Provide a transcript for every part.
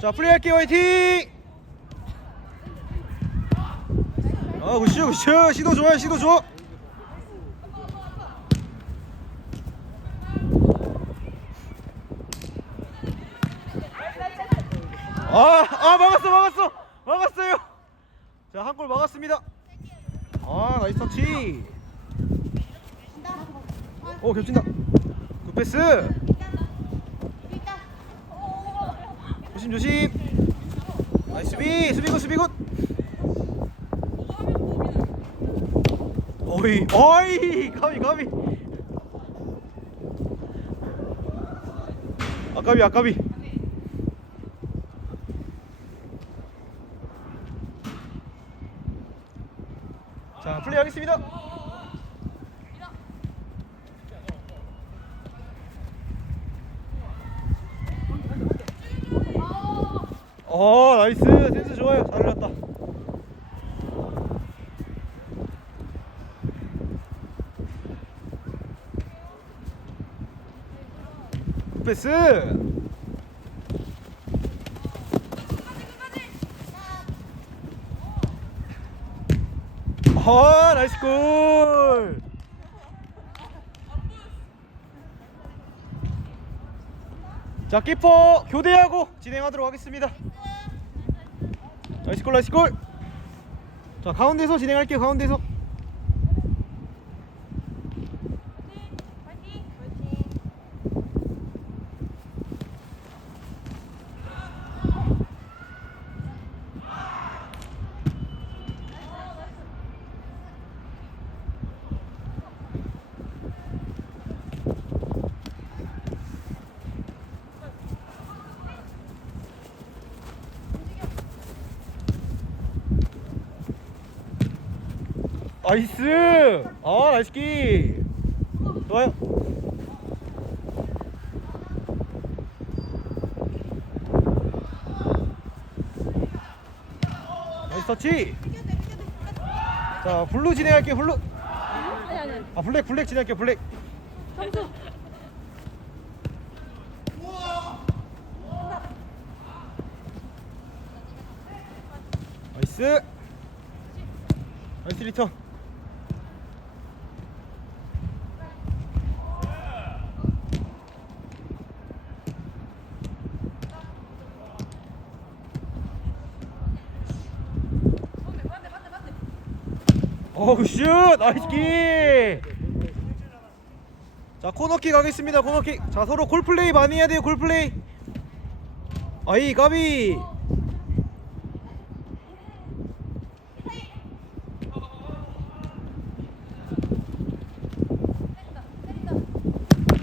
자 플레이할게요 화이팅! 아 굿슈 굿슈 시도 좋아요 시도 좋아! 아, 아 막았어 막았어! 막았어요! 자 한 골 막았습니다. 아 나이스 터치! 오 겹친다. 굿 패스 조심 조심. 나이스 수비 수비 굿 수비 굿. 어이 어이 가비 가비 아까비 아까비. 자 플레이 하겠습니다 어 나이스. 센스 좋아요. 잘 올렸다. 패스. 아 나이스 골. 자, 키퍼 교대하고 진행하도록 하겠습니다. 나이스 골, 나이스 골. 자, 가운데서 진행할게요. 가운데서. 나이스. 아, 나이스 키. 좋아요. 나이스 터치. 자, 블루 진행할게요. 블루. 아, 블랙 블랙 진행할게요. 블랙. 나이스. 나이스 리턴. 어우 슛! 나이스 킥! 자 코너킥 가겠습니다 코너킥 자 서로 골플레이 많이 해야 돼요 골플레이 아이 까비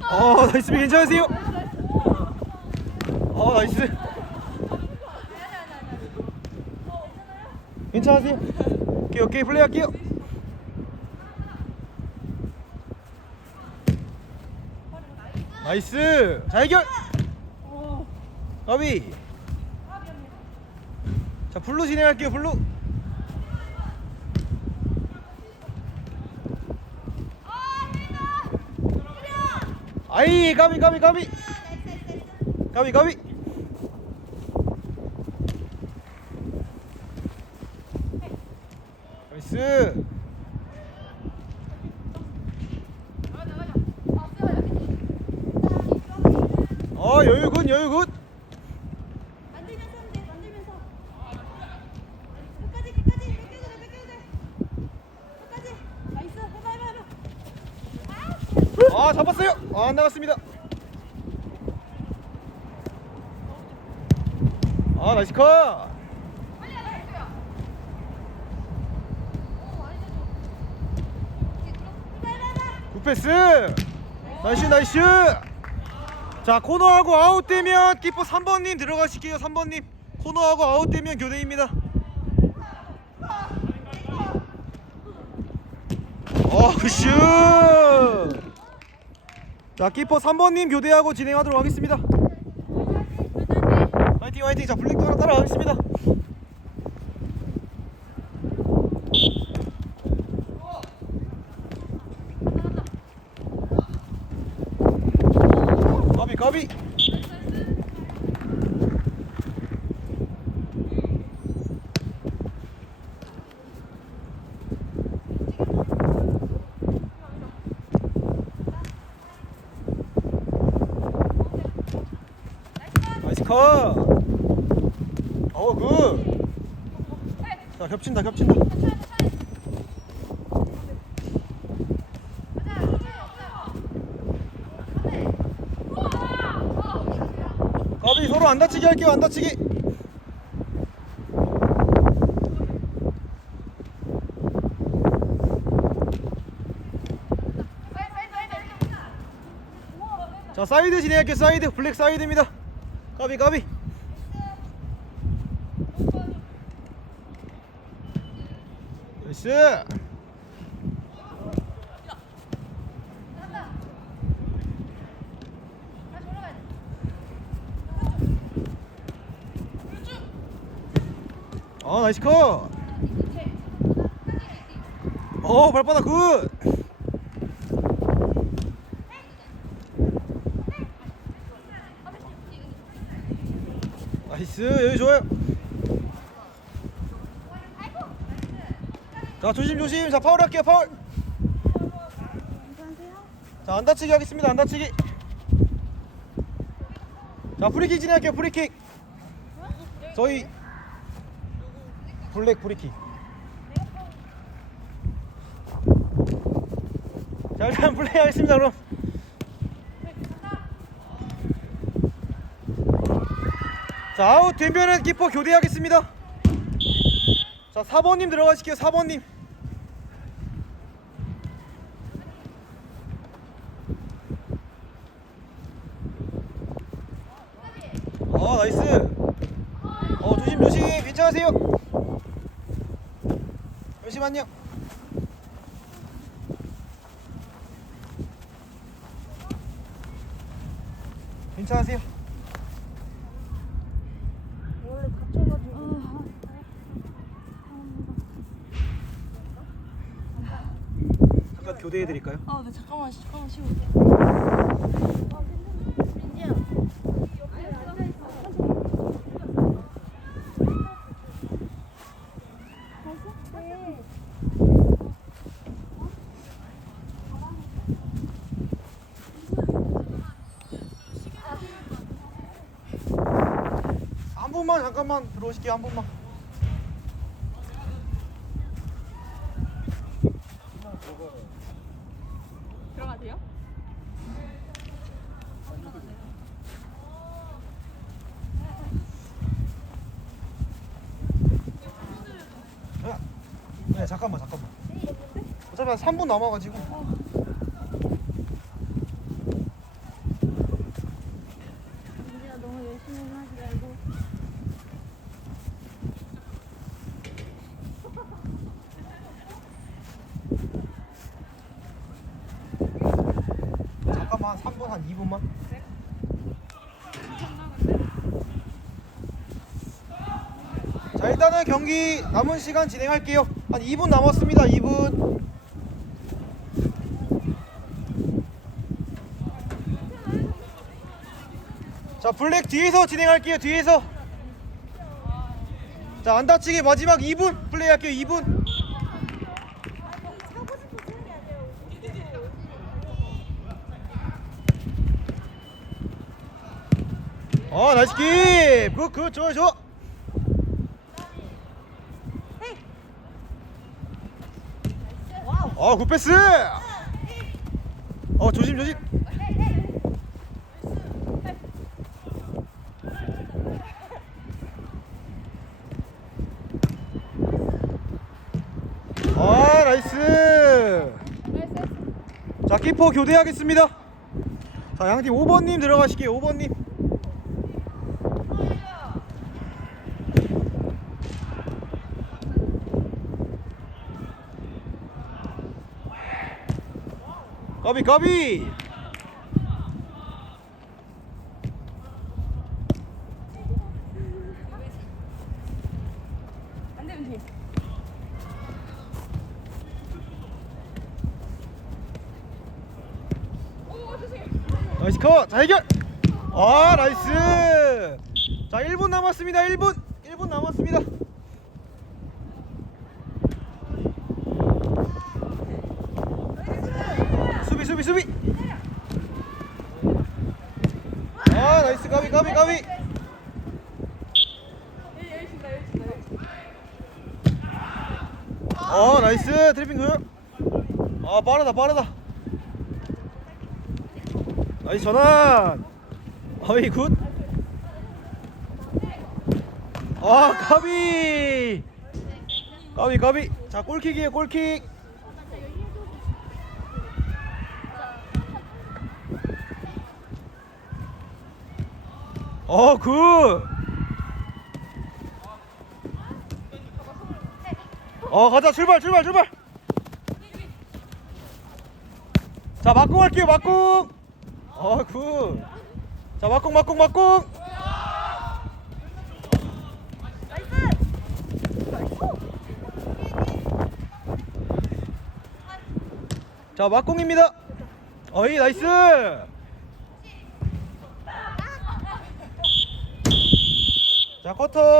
어 나이스 비 괜찮으세요? 어 나이스 괜찮으세요? 오케이 오케이 플레이 할게요 나이스. 자 해결. 까비. 자 블루 진행할게요 블루. 아이 까비 까비 까비. 까비 까비. 나이스 어 여유 굿 여유 굿 만들면서 하면 돼, 만들면서. 끝까지, 끝까지, 뺏겨도 돼, 뺏겨도 돼. 끝까지. 나이스, 해봐, 해봐, 해봐. 아 잡았어요 아, 안 나갔습니다 아 나이스 컷 굿패스 나이스 나이스 자 코너하고 아웃되면 키퍼 3번님 들어가실게요 3번님. 코너하고 아웃되면 교대입니다. 어 굿슛! 자 키퍼 3번님 교대하고 진행하도록 하겠습니다. 화이팅 화이팅! 자 블랙도 하나 따라가겠습니다 까비 까비. 나이스 컷. 어우 굿자 겹친다 겹친다. 안 다치게 할게요, 안 다치게. 자, 사이드 진행할게요, 사이드. 블랙 사이드입니다. 까비, 까비. 나이스. 아 나이스 컷. 어 발바닥 굿. 나이스 여기 좋아요. 자 조심 조심 자 파울 할게요 파울. 자 안 다치게 하겠습니다 안 다치기. 자 프리킥 진행할게요 프리킥. 저희 블랙 프리킥. 자 일단 플레이 하겠습니다 그럼. 자 아웃 되면은 키퍼 교대하겠습니다. 자 4번님 들어가실게요 4번님. 아 나이스. 어 조심 조심 괜찮으세요? 잠시만요. 괜찮으세요? 원래 다쳐가지고. 잠깐 교대해 드릴까요? 아, 네 잠깐만, 잠깐만 쉬고. 분만 잠깐만 들어오실게요 한 분만. 들어가세요? 아, 네 잠깐만 잠깐만. 어차피 한 3분 남아가지고. 민지야 너무 열심히 하지 말고. 잠깐만 한 3분 한 2분만. 자 일단은 경기 남은 시간 진행할게요. 한 2분 남았습니다. 2분. 자 블랙 뒤에서 진행할게요. 뒤에서. 자 안 다치게 마지막 2분 플레이할게요. 2분. 아 나이스 킵! 굿 굿 좋아 좋아 아 굿패스! 어 조심 조심! 아 나이스! 자 키퍼 교대하겠습니다. 자 양팀 5번님 들어가실게요 5번님 까비 까비! 안 되면 돼. 나이스 컷 자 해결! 아 나이스! 자 1분 남았습니다. 1분 1분 남았습니다 가위. 어 나이스. 트리핑 그아 빠르다 빠르다. 나이스 전환. 어이 굿아 까비 까비 까비 자 골킥이에요 골킥. 어, 굿! 어, 가자, 출발, 출발, 출발! 자, 막공 할게요, 막공! 어, 굿! 자, 막공, 막공, 막공! 자, 막공입니다! 어이, 나이스! 자, 커터!